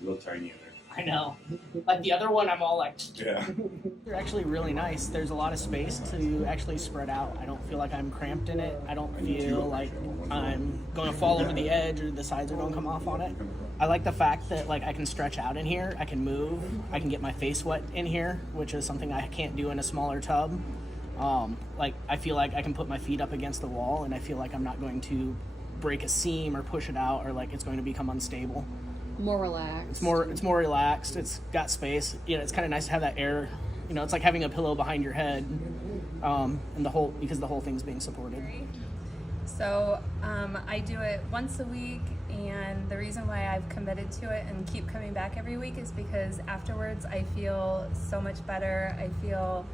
Real tiny in there. I know. Like the other one, I'm all like. Yeah. They're actually really nice. There's a lot of space to actually spread out. I don't feel like I'm cramped in it. I don't feel like I'm going to fall over the edge or the sides are going to come off on it. I like the fact that like I can stretch out in here. I can move. I can get my face wet in here, which is something I can't do in a smaller tub. Like I feel like I can put my feet up against the wall, and I feel like I'm not going to break a seam or push it out, or like it's going to become unstable. More relaxed. It's more relaxed. It's got space. You know, it's kind of nice to have that air. You know, it's like having a pillow behind your head, and because the whole thing's being supported. So I do it once a week, and the reason why I've committed to it and keep coming back every week is because afterwards I feel so much better. I feel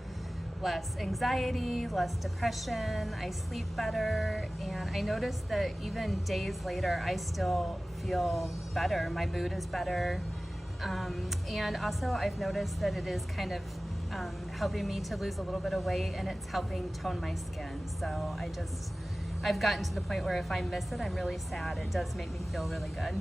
less anxiety, less depression, I sleep better, and I notice that even days later I still feel better. My mood is better, and also I've noticed that it is kind of helping me to lose a little bit of weight, and it's helping tone my skin. So I've gotten to the point where if I miss it, I'm really sad. It does make me feel really good.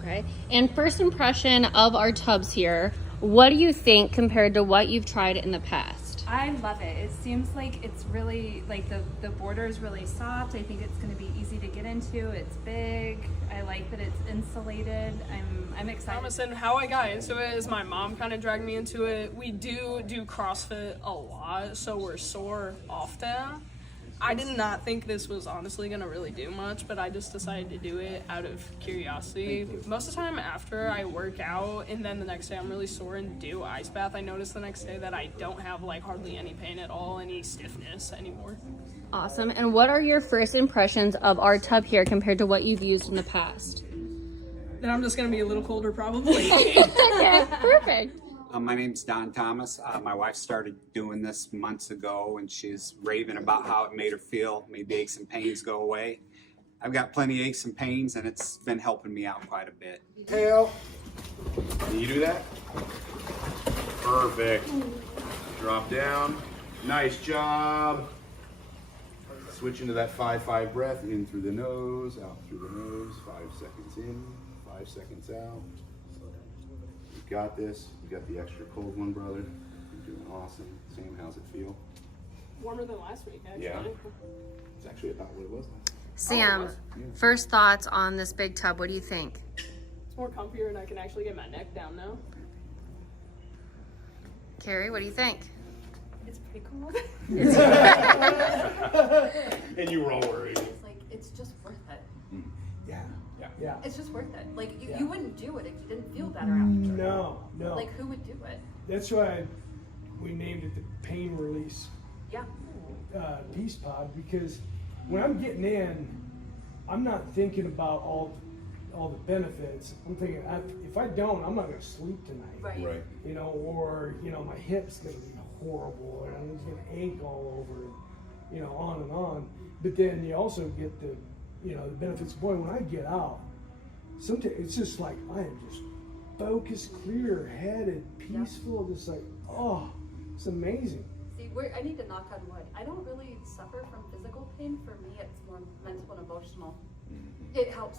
Okay. And first impression of our tubs here, what do you think compared to what you've tried in the past? I love it. It seems like it's really, like the border is really soft. I think it's going to be easy to get into. It's big. I like that it's insulated. I'm excited. And how I got into it is my mom kind of dragged me into it. We do CrossFit a lot, so we're sore often. I did not think this was honestly going to really do much, but I just decided to do it out of curiosity. Most of the time after I work out and then the next day I'm really sore and do ice bath, I notice the next day that I don't have like hardly any pain at all, any stiffness anymore. Awesome. And what are your first impressions of our tub here compared to what you've used in the past? Then I'm just going to be a little colder probably. Okay, perfect. My name's Don Thomas. My wife started doing this months ago, and she's raving about how it made her feel, made the aches and pains go away. I've got plenty of aches and pains, and it's been helping me out quite a bit. Tail. Can you do that? Perfect. Drop down. Nice job. Switch into that 5-5 breath, in through the nose, out through the nose. 5 seconds in, 5 seconds out. You got this. You got the extra cold one, brother. You're doing awesome. Sam, how's it feel? Warmer than last week, actually. Yeah. It's actually about what it was last week. Sam, first thoughts on this big tub. What do you think? It's more comfier and I can actually get my neck down now. Carrie, what do you think? It's pretty cool. And you were all worried. It's like, it's just worth it. Yeah. It's just worth it. Like, you wouldn't do it if you didn't feel better after. No. Like, who would do it? That's why we named it the pain release Yeah. peace pod, because when I'm getting in, I'm not thinking about all the benefits. I'm thinking, if I don't, I'm not going to sleep tonight. Right. You know, or, you know, my hip's going to be horrible, and I'm just going to ache all over, you know, on and on. But then you also get the benefits. Boy, when I get out, sometimes it's just like I am just focused, clear-headed, peaceful, just like, oh, it's amazing. See, I need to knock on wood. I don't really suffer from physical pain. For me, it's more mental and emotional. It helps.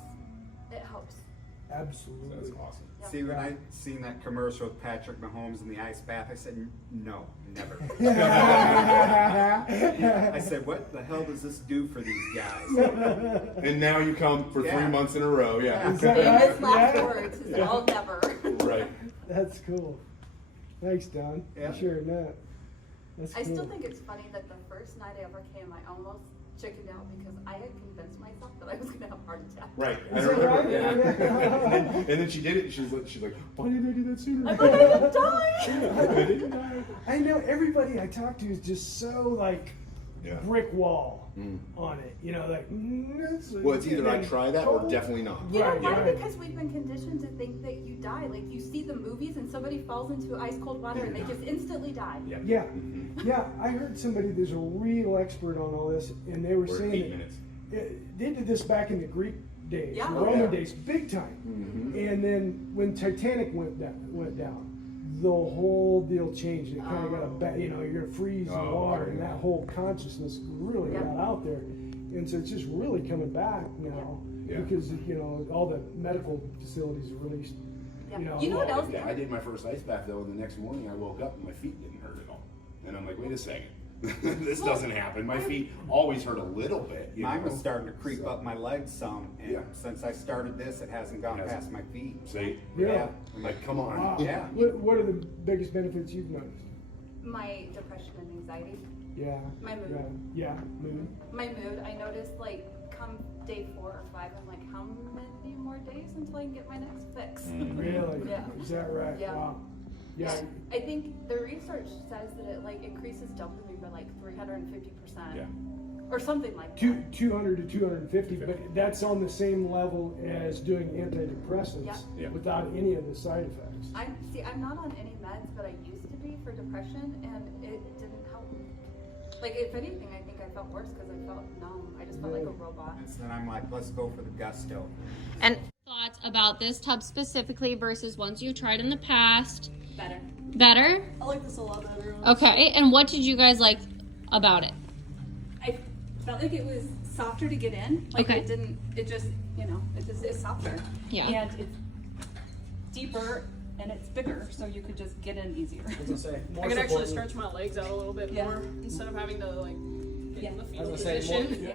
It helps. Absolutely. That's awesome. Yeah. See, when I seen that commercial with Patrick Mahomes in the ice bath, I said, no, never. I said, what the hell does this do for these guys? And now you come for 3 months in a row. Yeah. Famous last words is all never. Right. That's cool. Thanks, Don, Yeah. for sharing that. That's cool. I still think it's funny that the first night I ever came, I almost chickened out because I had convinced myself that I was going to have a heart attack. Right. I Is that remember. right? Yeah. And then she did it. She's like, why didn't I do that sooner? I'm like, I didn't die. I didn't die. I know everybody I talk to is just so like brick wall on it. You know, like. Well, it's either I try that or definitely not. You know Right, why? right. Because we've been conditioned to think that you die. Like, you see the movies and somebody falls into ice cold water and they just instantly die. Yeah, yeah. I heard somebody. There's a real expert on all this, and they were We're saying 8 that minutes. they did this back in the Greek days, Yeah. Roman days, big time. And then when Titanic went down, the whole deal changed. It kind of got you're gonna freeze in water, and that whole consciousness really got out there. And so it's just really coming back now because all the medical facilities are really Yeah. You know, You know what else? Yeah, I did my first ice bath though, and the next morning I woke up and my feet didn't hurt at all. And I'm like, wait a second, this doesn't happen. My feet always hurt a little bit. You Mine know? was starting to creep up my legs some, and Yeah. since I started this, it hasn't gone past my feet. See? Yeah. I'm like, come on. Wow. Yeah. What are the biggest benefits you've noticed? My depression and anxiety. Yeah. My mood. Yeah. Mood. My mood, I noticed like come day 4 or 5, I'm like, how many more days until I can get my next fix? Really? Yeah. Is that right? Yeah. Wow. Yeah. I think the research says that it like increases dopamine by like 350%. Yeah. Or something like that. 200 to 250, but that's on the same level as doing antidepressants Yeah. Yeah. without any of the side effects. I'm not on any meds, but I used to be for depression, and it didn't help me. Like, if anything, I think I felt worse because I felt numb. I just felt like a robot. And so then I'm like, let's go for the gusto. And thoughts about this tub specifically versus ones you tried in the past? Better. Better? I like this a lot better. Okay, and what did you guys like about it? I felt like it was softer to get in. Like Okay. it just, it's softer. Yeah. And it's deeper and it's bigger, so you could just get in easier. I was gonna say, more I could actually supportive. stretch my legs out a little bit Yeah. more instead of having to like get Yeah. in the I fetal was gonna say more, position.